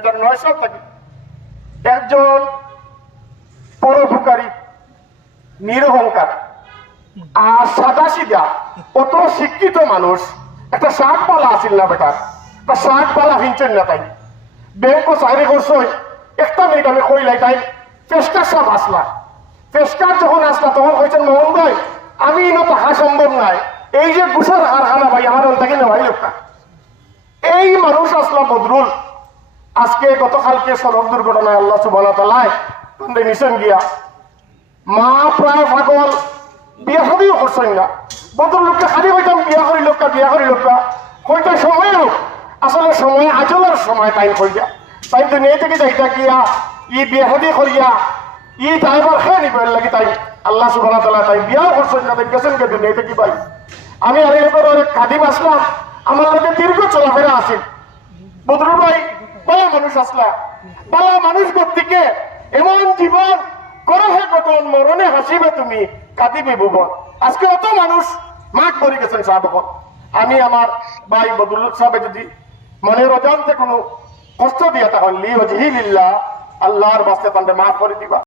2009 সাল থেকে একজন পরোপকারী নিরহংকার আর সাদা সিধা অত শিক্ষিত মানুষ একটা শাক পালা আসিল না বেটার একটা শাক পালা হিনছেন না তাই ব্যাংক চাকরি করছই একটা মিনিট আমি কইলাই তাই পেশকার সাপ আসলা পেশকার যখন আসলা তখন কইছেন মোহন ভাই আমি ইনো টাকা সম্ভব নাই এই যে গুছার কারখানা ভাই আমার অন্তাকে নেওয়াই লোকা এই মানুষ আসলা বদরুল আজকে গতকালকে সড়ক দুর্ঘটনায় আল্লাহ সুবহানাহু ওয়া তাআলা তোমরা মিশন গিয়া মা প্রায় পাগল বিয়া হবেও করছেন না বদরুল লোককে খালি হইতাম বিয়া করি লোকটা হয়তো সময় হোক আসলে সময় আজলের সময় তাই করিয়া তাই তো নিয়ে থেকে যাইতা গিয়া ই বিয়া হবি করিয়া ই ড্রাইভার খেয়ে নিবে লাগি তাই আল্লাহ সুবহানাহু ওয়া তাআলা তাই বিয়াও করছেন না গেছেন কে দুনিয়া থেকে ভাই আমি আর এরপর অনেক কাদিম আসলাম আমার লোকে দীর্ঘ চলাফেরা আসেন বদরুল ভাই বালা মানুষ আসলা বালা মানুষ থেকে এমন জীবন করো হে কতন মরণে হাসিবে তুমি কাঁদিবে ভুবন আজকে অত মানুষ মাঠ পড়ে গেছেন সাহাবক আমি আমার ভাই বদরুল সাহেব যদি মনের অজান্তে কোনো কষ্ট দিয়া তাহলে লিওজহিলিল্লাহ আল্লাহর বাস্তে তান্ডে মাফ করে দিবা।